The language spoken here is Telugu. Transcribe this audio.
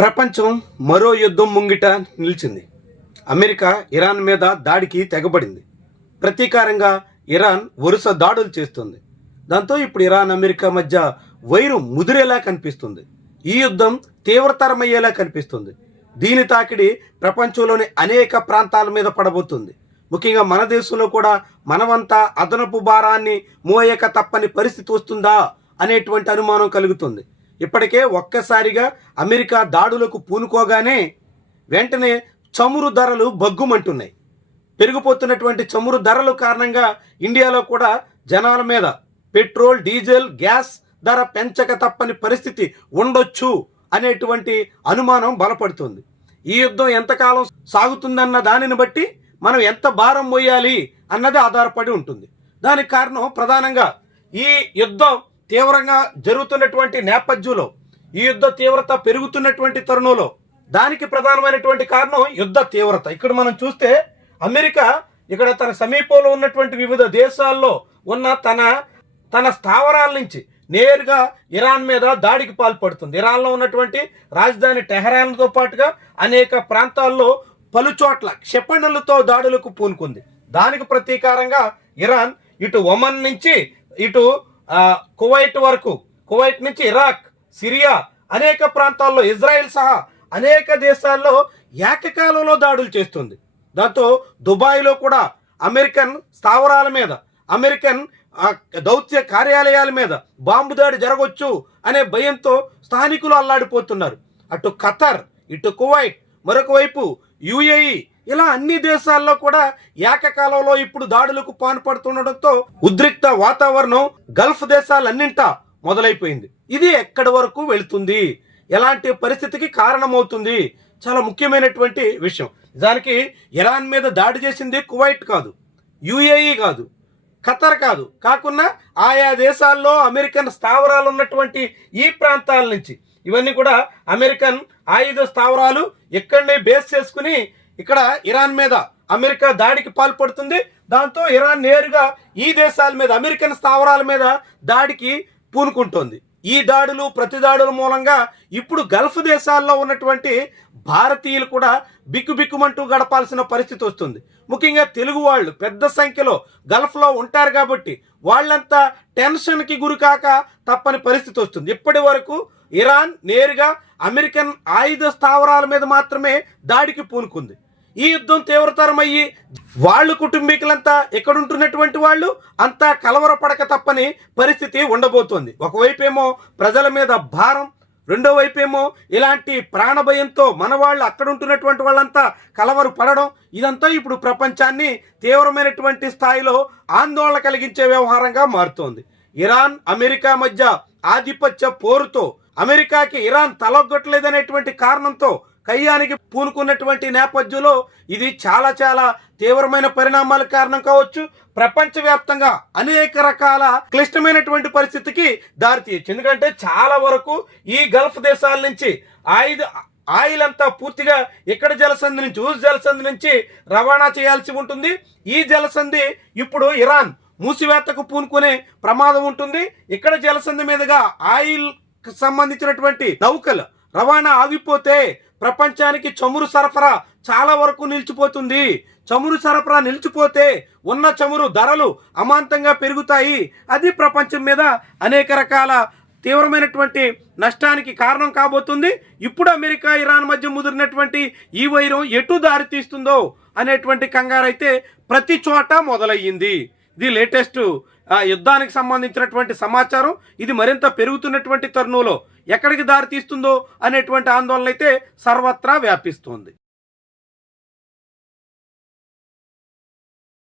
ప్రపంచం మరో యుద్ధం ముంగిట నిలిచింది. అమెరికా ఇరాన్ మీద దాడికి తెగబడింది. ప్రతీకారంగా ఇరాన్ వరుస దాడులు చేస్తుంది. దాంతో ఇప్పుడు ఇరాన్ అమెరికా మధ్య వైరం ముదిరేలా కనిపిస్తుంది. ఈ యుద్ధం తీవ్రతరమయ్యేలా కనిపిస్తుంది. దీని తాకిడి ప్రపంచంలోని అనేక ప్రాంతాల మీద పడబోతుంది. ముఖ్యంగా మన దేశంలో కూడా మనమంతా అదనపు భారాన్ని మోయక తప్పని పరిస్థితి వస్తుందా అనేటువంటి అనుమానం కలుగుతుంది. ఇప్పటికే ఒక్కసారిగా అమెరికా దాడులకు పూనుకోగానే వెంటనే చమురు ధరలు బగ్గుమంటున్నాయి. పెరిగిపోతున్నటువంటి చమురు ధరల కారణంగా ఇండియాలో కూడా జనాల మీద పెట్రోల్, డీజిల్, గ్యాస్ ధర పెంచక తప్పని పరిస్థితి ఉండొచ్చు అనేటువంటి అనుమానం బలపడుతుంది. ఈ యుద్ధం ఎంతకాలం సాగుతుందన్న దానిని బట్టి మనం ఎంత భారం మోయాలి అన్నది ఆధారపడి ఉంటుంది. దానికి కారణం ప్రధానంగా ఈ యుద్ధం తీవ్రంగా జరుగుతున్నటువంటి నేపథ్యంలో, ఈ యుద్ధ తీవ్రత పెరుగుతున్నటువంటి తరుణంలో దానికి ప్రధానమైనటువంటి కారణం యుద్ధ తీవ్రత. ఇక్కడ మనం చూస్తే అమెరికా ఇక్కడ తన సమీపంలో ఉన్నటువంటి వివిధ దేశాల్లో ఉన్న తన స్థావరాల నుంచి నేరుగా ఇరాన్ మీద దాడికి పాల్పడుతుంది. ఇరాన్లో ఉన్నటువంటి రాజధాని టెహరాన్తో పాటుగా అనేక ప్రాంతాల్లో పలుచోట్ల క్షిపణులతో దాడులకు పూనుకుంది. దానికి ప్రతీకారంగా ఇరాన్ ఇటు ఒమన్ నుంచి ఇటు కువైట్ వరకు, కువైట్ నుంచి ఇరాక్, సిరియా అనేక ప్రాంతాల్లో, ఇజ్రాయెల్ సహా అనేక దేశాల్లో ఏకకాలంలో దాడులు చేస్తుంది. దాంతో దుబాయ్లో కూడా అమెరికన్ స్థావరాల మీద, అమెరికన్ దౌత్య కార్యాలయాల మీద బాంబు దాడి జరగవచ్చు అనే భయంతో స్థానికులు అల్లాడిపోతున్నారు. అటు ఖతర్, ఇటు కువైట్, మరొక వైపు యుఏఈ, ఇలా అన్ని దేశాల్లో కూడా ఏకకాలంలో ఇప్పుడు దాడులకు పాల్పడుతుండటంతో ఉద్రిక్త వాతావరణం గల్ఫ్ దేశాలన్నింటా మొదలైపోయింది. ఇది ఎక్కడి వరకు వెళుతుంది, ఎలాంటి పరిస్థితికి కారణమవుతుంది, చాలా ముఖ్యమైనటువంటి విషయం. దానికి ఇరాన్ మీద దాడి చేసింది కువైట్ కాదు, యుఏఈ కాదు, ఖతర్ కాదు, కాకుండా ఆయా దేశాల్లో అమెరికన్ స్థావరాలు ఉన్నటువంటి ఈ ప్రాంతాల నుంచి, ఇవన్నీ కూడా అమెరికన్ ఆయుధ స్థావరాలు, ఇక్కడనే బేస్ చేసుకుని ఇక్కడ ఇరాన్ మీద అమెరికా దాడికి పాల్పడుతుంది. దాంతో ఇరాన్ నేరుగా ఈ దేశాల మీద, అమెరికన్ స్థావరాల మీద దాడికి పూనుకుంటోంది. ఈ దాడులు, ప్రతి దాడుల మూలంగా ఇప్పుడు గల్ఫ్ దేశాల్లో ఉన్నటువంటి భారతీయులు కూడా బిక్కుబిక్కుమంటూ గడపాల్సిన పరిస్థితి వస్తుంది. ముఖ్యంగా తెలుగు వాళ్ళు పెద్ద సంఖ్యలో గల్ఫ్లో ఉంటారు కాబట్టి వాళ్ళంతా టెన్షన్కి గురికాక తప్పని పరిస్థితి వస్తుంది. ఇప్పటి వరకు ఇరాన్ నేరుగా అమెరికన్ ఆయుధ స్థావరాల మీద మాత్రమే దాడికి పూనుకుంది. ఈ యుద్ధం తీవ్రతరమయ్యి వాళ్ళు కుటుంబీకులంతా ఎక్కడుంటున్నటువంటి వాళ్ళు అంతా కలవరపడక తప్పని పరిస్థితి ఉండబోతోంది. ఒకవైపేమో ప్రజల మీద భారం, రెండో వైపేమో ఇలాంటి ప్రాణభయంతో మన వాళ్ళు అక్కడ ఉంటున్నటువంటి వాళ్ళంతా కలవరు పడడం, ఇదంతా ఇప్పుడు ప్రపంచాన్ని తీవ్రమైనటువంటి స్థాయిలో ఆందోళన కలిగించే వ్యవహారంగా మారుతోంది. ఇరాన్ అమెరికా మధ్య ఆధిపత్య పోరుతో అమెరికాకి ఇరాన్ తలొగ్గట్లేదనేటువంటి కారణంతో కయ్యానికి పూనుకున్నటువంటి నేపథ్యంలో ఇది చాలా చాలా తీవ్రమైన పరిణామాలకు కారణం కావచ్చు. ప్రపంచవ్యాప్తంగా అనేక రకాల క్లిష్టమైనటువంటి పరిస్థితికి దారితీయచ్చు. ఎందుకంటే చాలా వరకు ఈ గల్ఫ్ దేశాల నుంచి ఆయిల్ అంతా పూర్తిగా ఇక్కడ జలసంధి నుంచి, ఊజ్ జలసంధి నుంచి రవాణా చేయాల్సి ఉంటుంది. ఈ జలసంధి ఇప్పుడు ఇరాన్ మూసివేతకు పూనుకునే ప్రమాదం ఉంటుంది. ఇక్కడ జలసంధి మీదుగా ఆయిల్ సంబంధించినటువంటి నౌకలు రవాణా ఆగిపోతే ప్రపంచానికి చమురు సరఫరా చాలా వరకు నిలిచిపోతుంది. చమురు సరఫరా నిలిచిపోతే ఉన్న చమురు ధరలు అమాంతంగా పెరుగుతాయి. అది ప్రపంచం మీద అనేక రకాల తీవ్రమైనటువంటి నష్టానికి కారణం కాబోతుంది. ఇప్పుడు అమెరికా ఇరాన్ మధ్య ముదిరినటువంటి ఈ వైరం ఎటు దారి తీస్తుందో అనేటువంటి కంగారైతే ప్రతి చోట మొదలయ్యింది. ఇది లేటెస్ట్ యుద్ధానికి సంబంధించినటువంటి సమాచారం. ఇది మరింత పెరుగుతున్నటువంటి తరుణంలో ఎక్కడికి దారి తీస్తుందో అనేటువంటి ఆందోళన అయితే సర్వత్రా వ్యాపిస్తోంది.